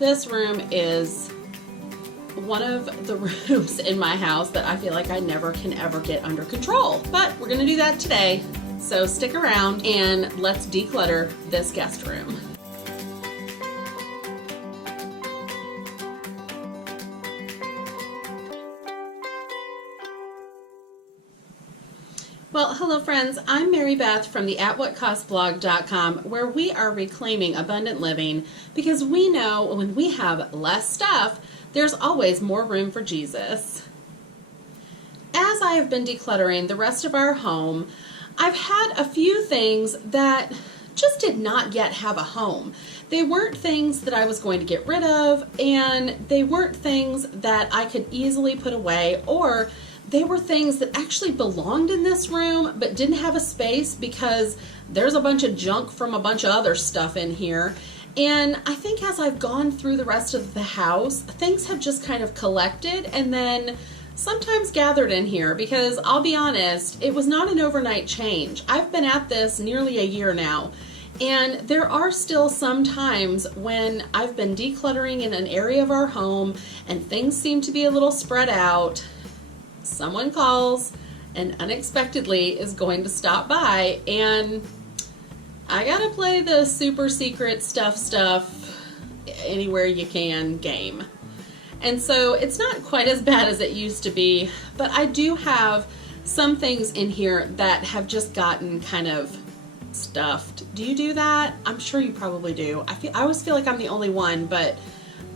This room is one of the rooms in my house that I feel like I never can ever get under control. But we're gonna do that today. So stick around and let's declutter this guest room. Well, hello friends, I'm Mary Beth from the atwhatcostblog.com, where we are reclaiming abundant living because we know when we have less stuff, there's always more room for Jesus. As I have been decluttering the rest of our home, I've had a few things that just did not yet have a home. They weren't things that I was going to get rid of, and they weren't things that I could easily put away, or they were things that actually belonged in this room but didn't have a space because there's a bunch of junk from a bunch of other stuff in here. And I think as I've gone through the rest of the house, things have just kind of collected and then sometimes gathered in here, because I'll be honest, it was not an overnight change. I've been at this nearly a year now, and there are still some times when I've been decluttering in an area of our home and things seem to be a little spread out. Someone calls and unexpectedly is going to stop by, and I gotta play the super secret stuff anywhere you can game. And so it's not quite as bad as it used to be, but I do have some things in here that have just gotten kind of stuffed. Do you do that? I'm sure you probably do. I always feel like I'm the only one, but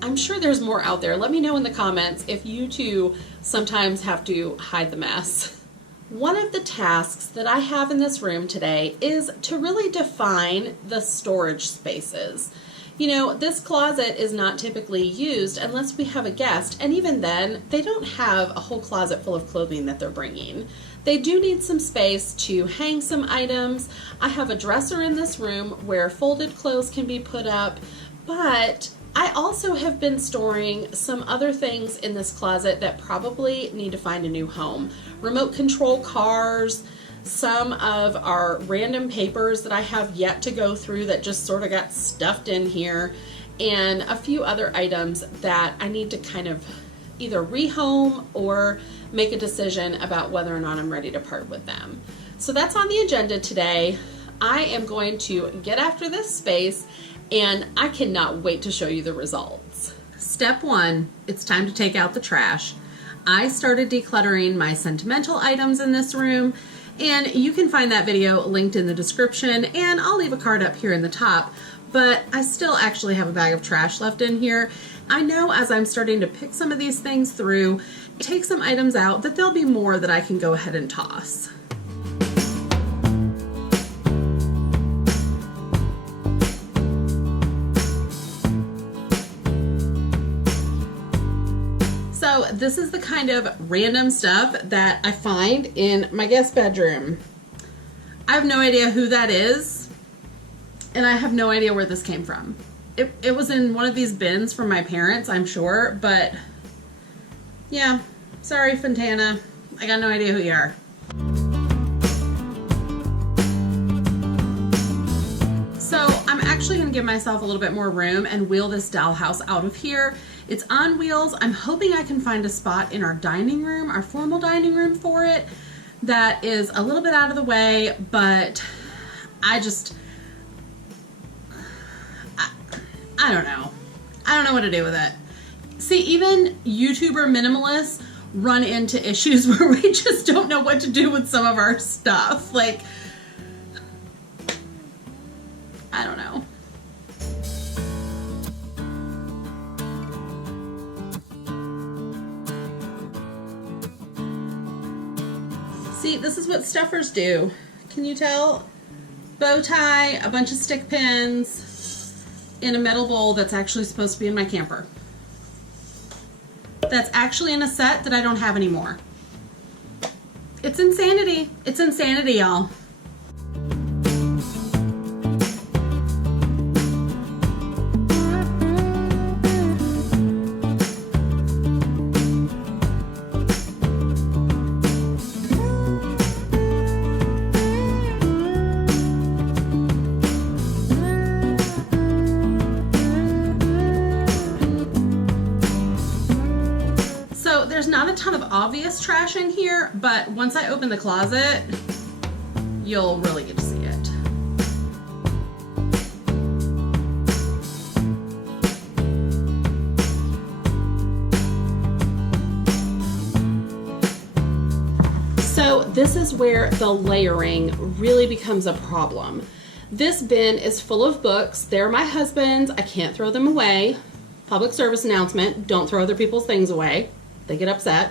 I'm sure there's more out there. Let me know in the comments if you too sometimes have to hide the mess. One of the tasks that I have in this room today is to really define the storage spaces. You know, this closet is not typically used unless we have a guest, and even then, they don't have a whole closet full of clothing that they're bringing. They do need some space to hang some items. I have a dresser in this room where folded clothes can be put up, but I also have been storing some other things in this closet that probably need to find a new home. Remote control cars, some of our random papers that I have yet to go through that just sort of got stuffed in here, and a few other items that I need to kind of either rehome or make a decision about whether or not I'm ready to part with them. So that's on the agenda today. I am going to get after this space, and I cannot wait to show you the results. Step one, it's time to take out the trash. I started decluttering my sentimental items in this room, and you can find that video linked in the description, and I'll leave a card up here in the top, but I still actually have a bag of trash left in here. I know as I'm starting to pick some of these things through, take some items out, that there'll be more that I can go ahead and toss. So this is the kind of random stuff that I find in my guest bedroom. I have no idea who that is, and I have no idea where this came from. It was in one of these bins from my parents, I'm sure, but yeah, sorry Fontana, I got no idea who you are. So I'm actually going to give myself a little bit more room and wheel this dollhouse out of here. It's on wheels. I'm hoping I can find a spot in our dining room, our formal dining room for it, that is a little bit out of the way, but I don't know. I don't know what to do with it. See, even YouTuber minimalists run into issues where we just don't know what to do with some of our stuff. Like, I don't know. See, this is what stuffers do. Can you tell? Bow tie, a bunch of stick pins in a metal bowl that's actually supposed to be in my camper. That's actually in a set that I don't have anymore. It's insanity. It's insanity, y'all. not a ton of obvious trash in here, but once I open the closet, you'll really get to see it. So this is where the layering really becomes a problem. This bin is full of books. They're my husband's. I can't throw them away. Public service announcement, don't throw other people's things away. They get upset.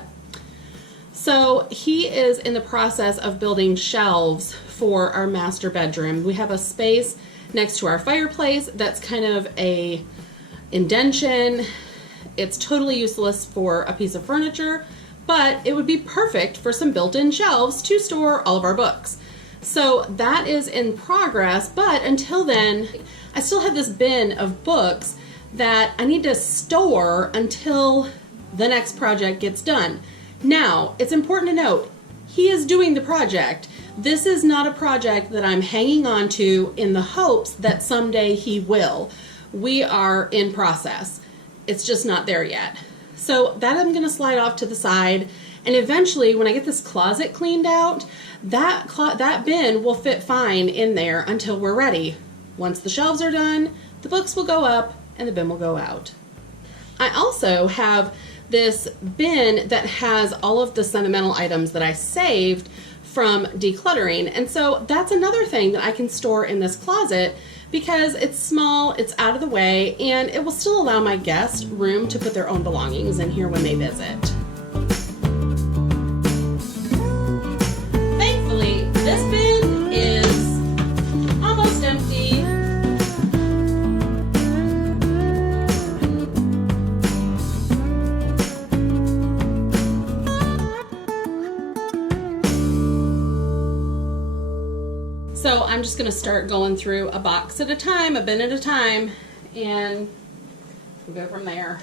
So he is in the process of building shelves for our master bedroom. We have a space next to our fireplace that's kind of a indention. It's totally useless for a piece of furniture, but it would be perfect for some built-in shelves to store all of our books. So that is in progress, but until then, I still have this bin of books that I need to store until the next project gets done. Now, it's important to note, he is doing the project. This is not a project that I'm hanging on to in the hopes that someday he will. We are in process. It's just not there yet. So that I'm gonna slide off to the side, and eventually when I get this closet cleaned out, that bin will fit fine in there until we're ready. Once the shelves are done, the books will go up and the bin will go out. I also have this bin that has all of the sentimental items that I saved from decluttering, and so that's another thing that I can store in this closet because it's small, it's out of the way, and it will still allow my guests room to put their own belongings in here when they visit. Thankfully, this bin is almost empty. So I'm just going to start going through a box at a time, a bin at a time, and we'll go from there.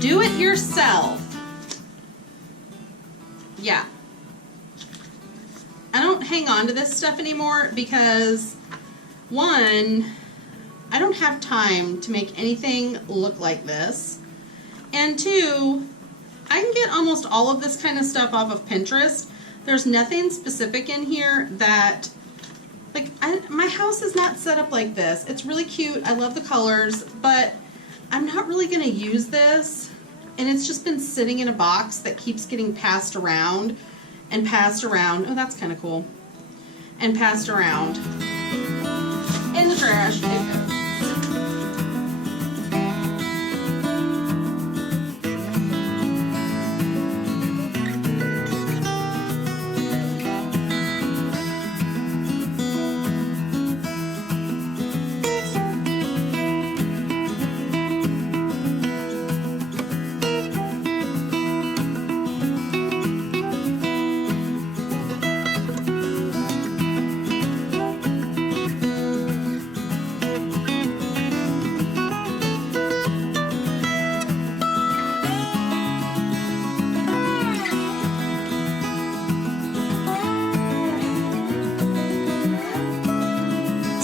Do it yourself. Yeah. I don't hang on to this stuff anymore because, one, I don't have time to make anything look like this. And two, I can get almost all of this kind of stuff off of Pinterest. There's nothing specific in here that, like, my house is not set up like this. It's really cute. I love the colors, but I'm not really going to use this. And it's just been sitting in a box that keeps getting passed around and passed around. Oh, that's kind of cool. And passed around. In the trash it goes.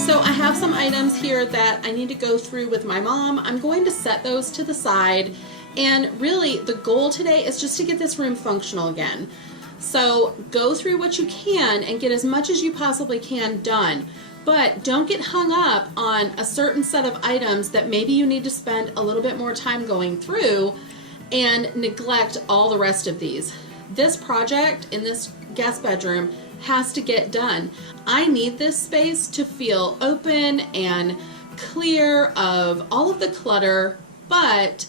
So I have some items here that I need to go through with my mom. I'm going to set those to the side, and really the goal today is just to get this room functional again. So go through what you can and get as much as you possibly can done, but don't get hung up on a certain set of items that maybe you need to spend a little bit more time going through and neglect all the rest of these. This project in this guest bedroom has to get done. I need this space to feel open and clear of all of the clutter, but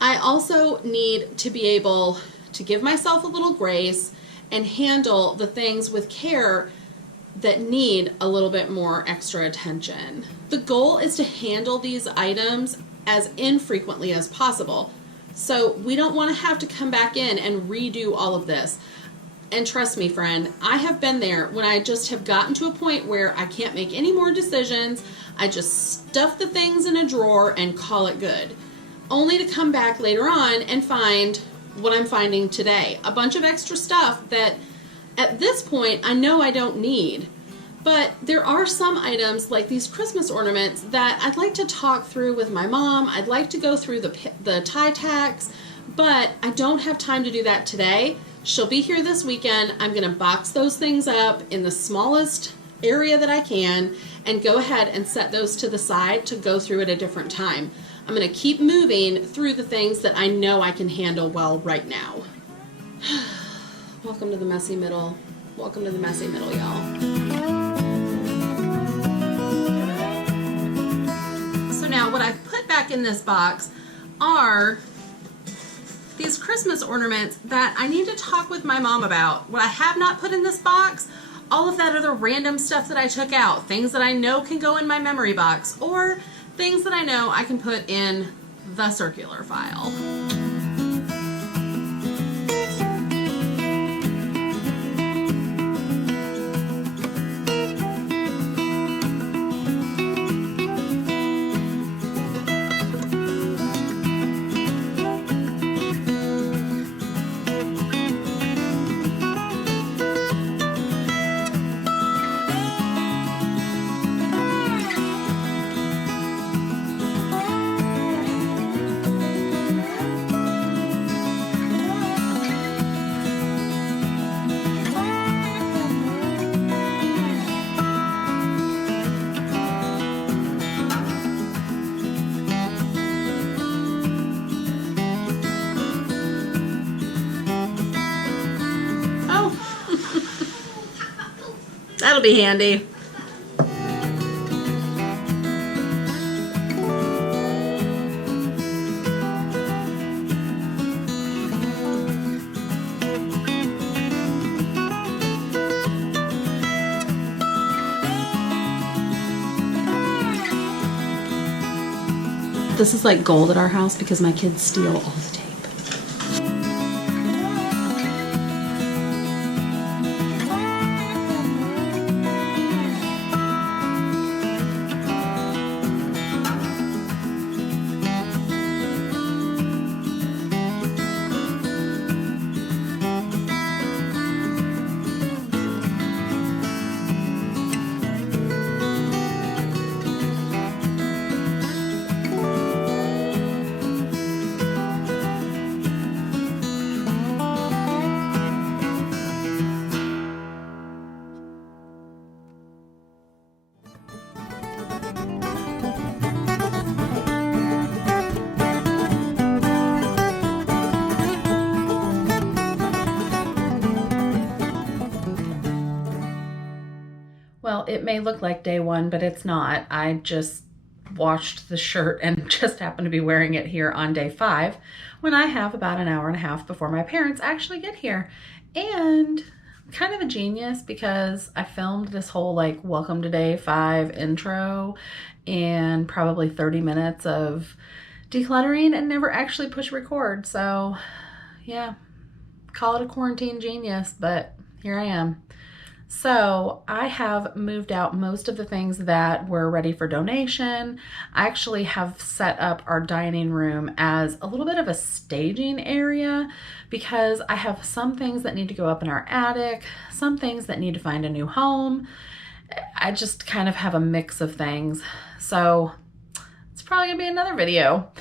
I also need to be able to give myself a little grace and handle the things with care that need a little bit more extra attention. The goal is to handle these items as infrequently as possible. So we don't want to have to come back in and redo all of this. And trust me, friend, I have been there when I just have gotten to a point where I can't make any more decisions. I just stuff the things in a drawer and call it good. Only to come back later on and find what I'm finding today. A bunch of extra stuff that at this point I know I don't need. But there are some items like these Christmas ornaments that I'd like to talk through with my mom. I'd like to go through the tie tacks, but I don't have time to do that today. She'll be here this weekend. I'm going to box those things up in the smallest area that I can and go ahead and set those to the side to go through at a different time. I'm going to keep moving through the things that I know I can handle well right now. Welcome to the messy middle. Welcome to the messy middle, y'all. So now what I've put back in this box are these Christmas ornaments that I need to talk with my mom about. What I have not put in this box, all of that other random stuff that I took out, things that I know can go in my memory box, or things that I know I can put in the circular file. That'll be handy. This is like gold at our house because my kids steal all the tape. Well, it may look like day one, but it's not. I just washed the shirt and just happened to be wearing it here on day 5 when I have about an hour and a half before my parents actually get here. And kind of a genius because I filmed this whole like welcome to day 5 intro and probably 30 minutes of decluttering and never actually push record. So yeah, call it a quarantine genius, but here I am. So I have moved out most of the things that were ready for donation. I actually have set up our dining room as a little bit of a staging area because I have some things that need to go up in our attic, some things that need to find a new home. I just kind of have a mix of things. So it's probably gonna be another video.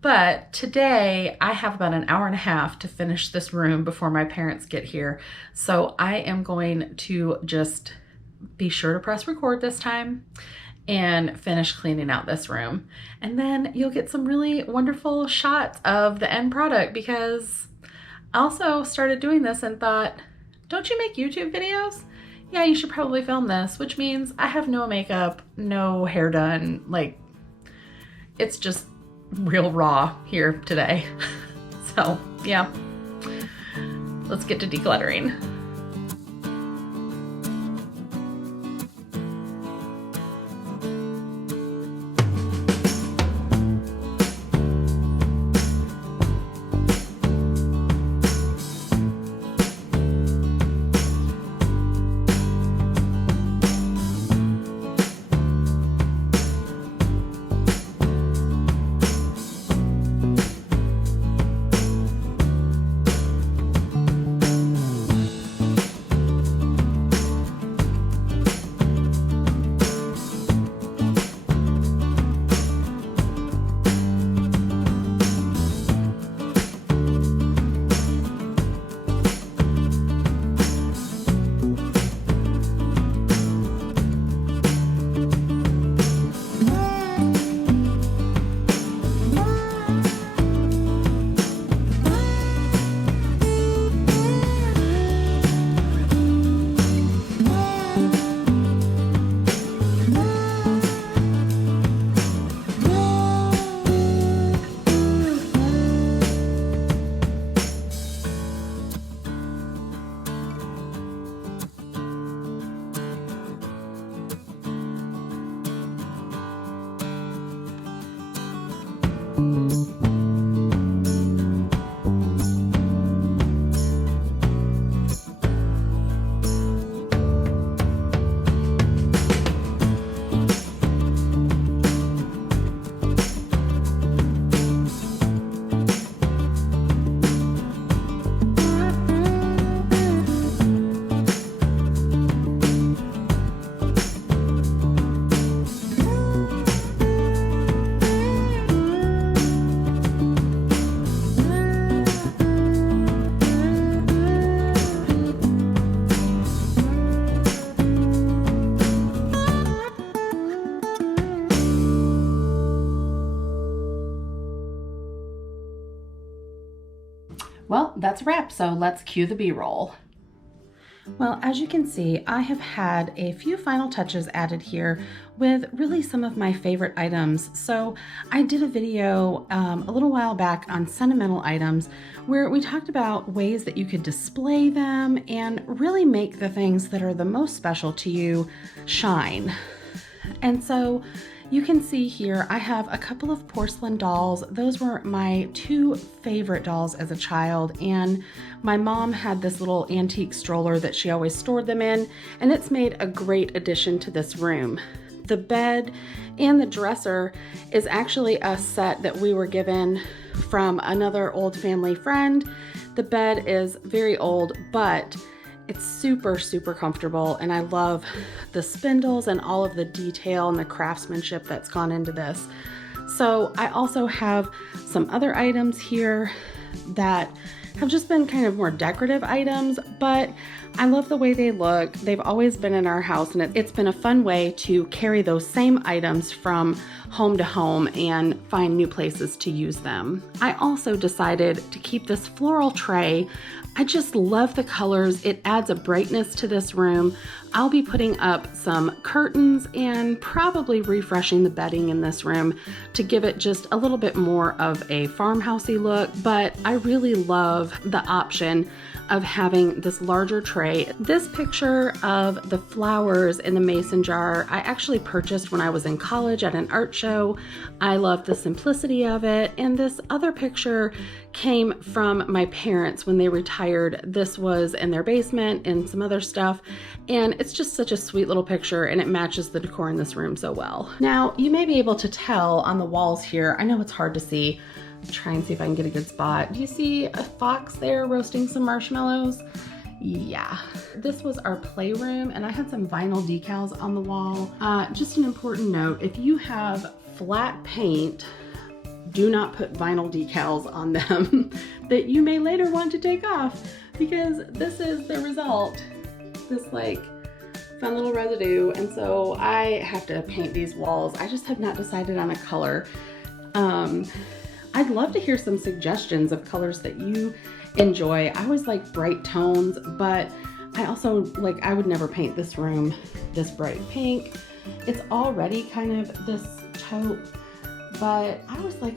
But today I have about an hour and a half to finish this room before my parents get here. So I am going to just be sure to press record this time and finish cleaning out this room. And then you'll get some really wonderful shots of the end product because I also started doing this and thought, don't you make YouTube videos? Yeah, you should probably film this, which means I have no makeup, no hair done. Like, it's just real raw here today. So yeah, let's get to decluttering. Well, that's a wrap, so let's cue the B-roll. Well, as you can see, I have had a few final touches added here with really some of my favorite items. So I did a video a little while back on sentimental items where we talked about ways that you could display them and really make the things that are the most special to you shine. And so you can see here, I have a couple of porcelain dolls. Those were my two favorite dolls as a child, and my mom had this little antique stroller that she always stored them in, and it's made a great addition to this room. The bed and the dresser is actually a set that we were given from another old family friend. The bed is very old, but it's super, super comfortable, and I love the spindles and all of the detail and the craftsmanship that's gone into this. So I also have some other items here that have just been kind of more decorative items, but I love the way they look. They've always been in our house, and it's been a fun way to carry those same items from home to home and find new places to use them. I also decided to keep this floral tray. I just love the colors. It adds a brightness to this room. I'll be putting up some curtains and probably refreshing the bedding in this room to give it just a little bit more of a farmhousey look, but I really love the option of having this larger tray. This picture of the flowers in the mason jar, I actually purchased when I was in college at an art show. I love the simplicity of it. And this other picture came from my parents when they retired. This was in their basement and some other stuff. And it's just such a sweet little picture, and it matches the decor in this room so well. Now, you may be able to tell on the walls here, I know it's hard to see. Try and see if I can get a good spot. Do you see a fox there roasting some marshmallows? Yeah. This was our playroom, and I had some vinyl decals on the wall. Just an important note, if you have flat paint, do not put vinyl decals on them that you may later want to take off, because this is the result. This like fun little residue, and so I have to paint these walls. I just have not decided on a color. I'd love to hear some suggestions of colors that you enjoy. I always like bright tones, but I also I would never paint this room this bright pink. It's already kind of this taupe, but I always like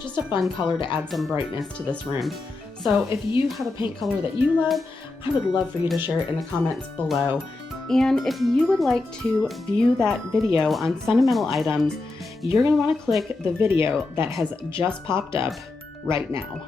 just a fun color to add some brightness to this room. So if you have a paint color that you love, I would love for you to share it in the comments below. And if you would like to view that video on sentimental items, you're going to want to click the video that has just popped up right now.